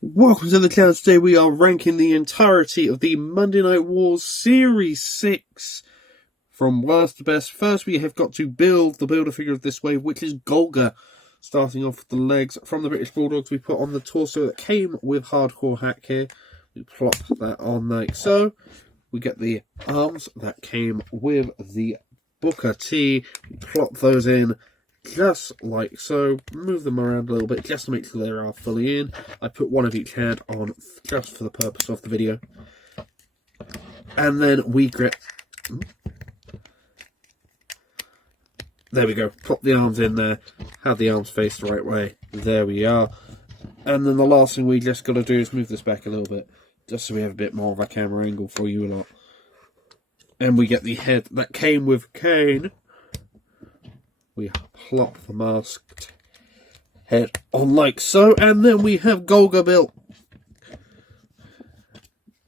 Welcome to the channel. Today we are ranking the entirety of the Monday Night Wars Series 6 from worst to best. First we have got to build the Build-A-Figure of this wave, which is Golga. Starting off with the legs from the British Bulldogs, we put on the torso that came with Hardcore Hack here. We plop that on like so. We get the arms that came with the Booker T. We plop those in just like so. Move them around a little bit just to make sure they are fully in. I put one of each hand on just for the purpose of the video. And then we grip. There we go. Pop the arms in there. Have the arms face the right way. There we are. And then the last thing we just got to do is move this back a little bit, just so we have a bit more of a camera angle for you lot. And we get the head that came with Kane. We plop the masked head on like so, and then we have Golga built.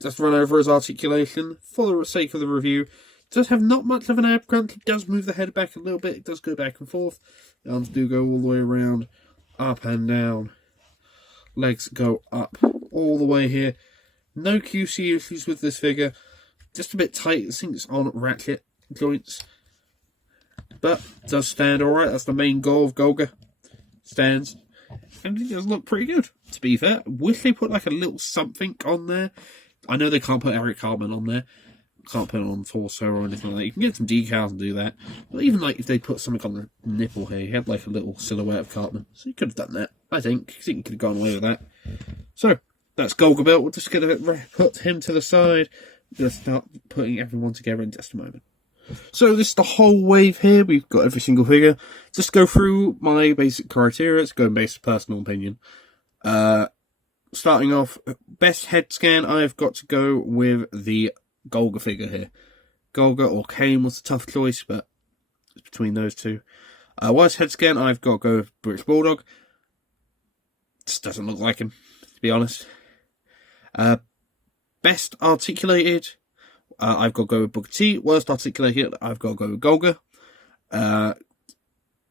Just run over his articulation for the sake of the review. Does have not much of an ab crunch. It does move the head back a little bit. It does go back and forth. The arms do go all the way around, up and down. Legs go up all the way here. No QC issues with this figure. Just a bit tight. I think it's on ratchet joints. But does stand alright. That's the main goal of Golga. Stands. And it does look pretty good, to be fair. Wish they put like a little something on there. I know they can't put Eric Cartman on there. Can't put it on torso or anything like that. You can get some decals and do that. But even like if they put something on the nipple here, he had like a little silhouette of Cartman. So you could have done that, I think. I think you could have gone away with that. So, that's Golga built. We're just going to put him to the side. We're going to start putting everyone together in just a moment. So this is the whole wave here. We've got every single figure. Just go through my basic criteria. It's going based on personal opinion. Starting off, best head scan, I've got to go with the Golga figure here. Golga or Kane was a tough choice, but it's between those two. Worst head scan, I've got to go with British Bulldog. Just doesn't look like him, to be honest. Best articulated, I've got to go with Booker T. Worst articulated, I've got to go with Golga.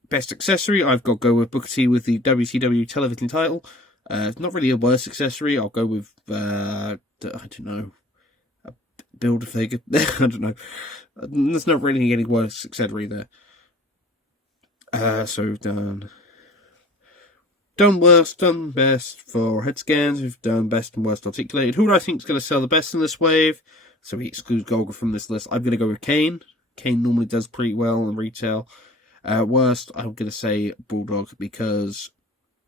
Best accessory, I've got to go with Booker T with the WCW television title. Not really a worst accessory. I'll go with, I don't know, a Build-A-Figure. I don't know. There's not really any worse accessory there. So we've done worst, done best for head scans. We've done best and worst articulated. Who do I think is going to sell the best in this wave? So he excludes Golga from this list. I'm going to go with Kane. Kane normally does pretty well in retail. Worst, I'm going to say Bulldog, because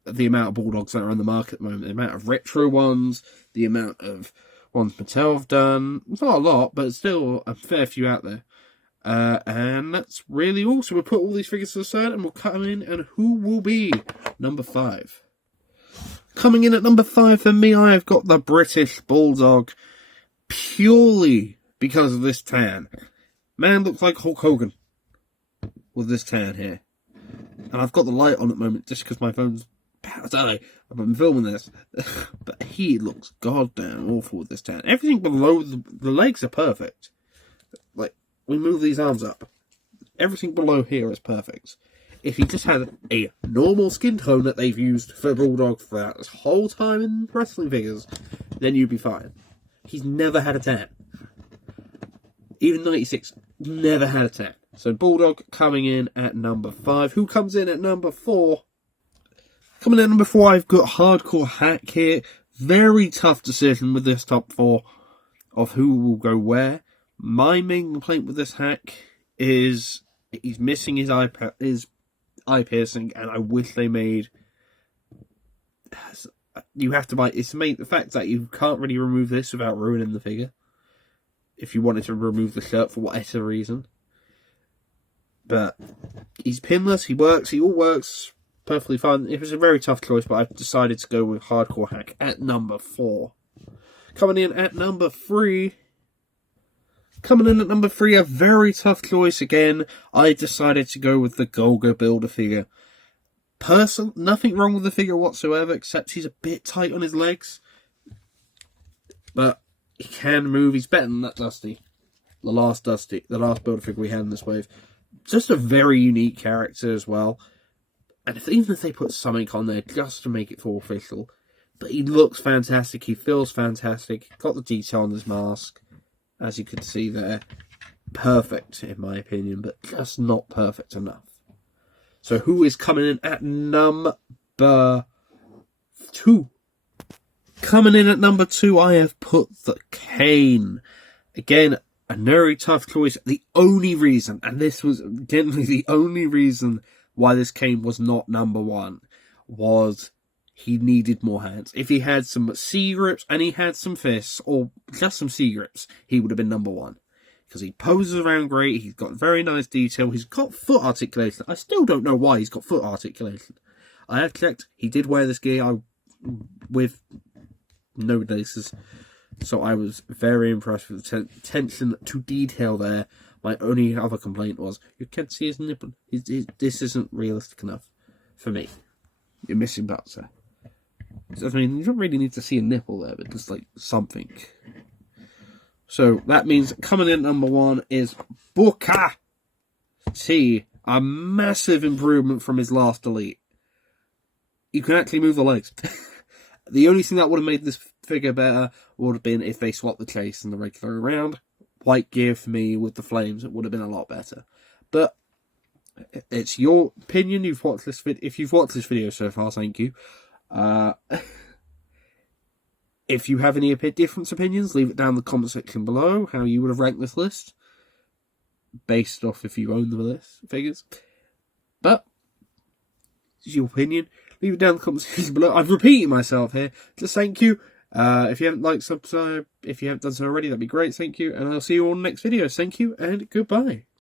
the amount of Bulldogs that are on the market at the moment, the amount of retro ones, the amount of ones Mattel have done, it's not a lot, but it's still a fair few out there. And that's really all. So we'll put all these figures to the side and we'll cut them in, and who will be number 5? Coming in at number 5 for me, I have got the British Bulldog, purely because of this tan. Man looks like Hulk Hogan with this tan here. And I've got the light on at the moment just because my phone's, I don't know, I've been filming this. But he looks goddamn awful with this tan. Everything below the legs are perfect. Like, we move these arms up. Everything below here is perfect. If he just had a normal skin tone that they've used for Bulldog throughout this whole time in wrestling figures, then you'd be fine. He's never had a tan. Even 96, never had a tan. So Bulldog coming in at number 5. Who comes in at number 4? Coming in at number 4, I've got Hardcore Hack here. Very tough decision with this top 4 of who will go where. My main complaint with this hack is he's missing his eye piercing, and I wish they made. You have to buy. It's the fact that you can't really remove this without ruining the figure. If you wanted to remove the shirt for whatever reason. But he's pinless, he works, he all works perfectly fine. It was a very tough choice, but I've decided to go with Hardcore Hack at number 4. Coming in at number 3. A very tough choice again. I decided to go with the Golga Build-A-Figure. Nothing wrong with the figure whatsoever, except he's a bit tight on his legs. But he can move. He's better than that Dusty. The last Build-A-Figure we had in this wave. Just a very unique character as well. And even if they put something on there just to make it feel official, But he looks fantastic. He feels fantastic. Got the detail on his mask, as you could see there. Perfect, in my opinion, but just not perfect enough. So who is coming in at number 2? Coming in at number 2, I have put the Kane. Again, a very tough choice. The only reason, and this was generally the only reason why this Kane was not number 1, was he needed more hands. If he had some C grips and he had some fists, or just some C grips, he would have been number 1. Because he poses around great, he's got very nice detail, he's got foot articulation. I still don't know why he's got foot articulation. I have checked, he did wear this gear with no laces. So I was very impressed with the attention to detail there. My only other complaint was, you can't see his nipple. This isn't realistic enough for me. You're missing butts there. I mean, you don't really need to see a nipple there, but just like something. So that means coming in at number 1 is Booker T. A massive improvement from his last Elite. You can actually move the legs. The only thing that would have made this figure better would have been if they swapped the chase and the regular around. White gear for me with the flames, it would have been a lot better. But it's your opinion. You've watched this if you've watched this video so far, thank you. If you have any different opinions, leave it down in the comment section below, how you would have ranked this list, based off if you own the list figures. But, it's your opinion. Leave it down in the comment section below. I'm repeating myself here. Just thank you. If you haven't liked, subscribe. If you haven't done so already, that'd be great. Thank you. And I'll see you all in the next video. Thank you, and goodbye.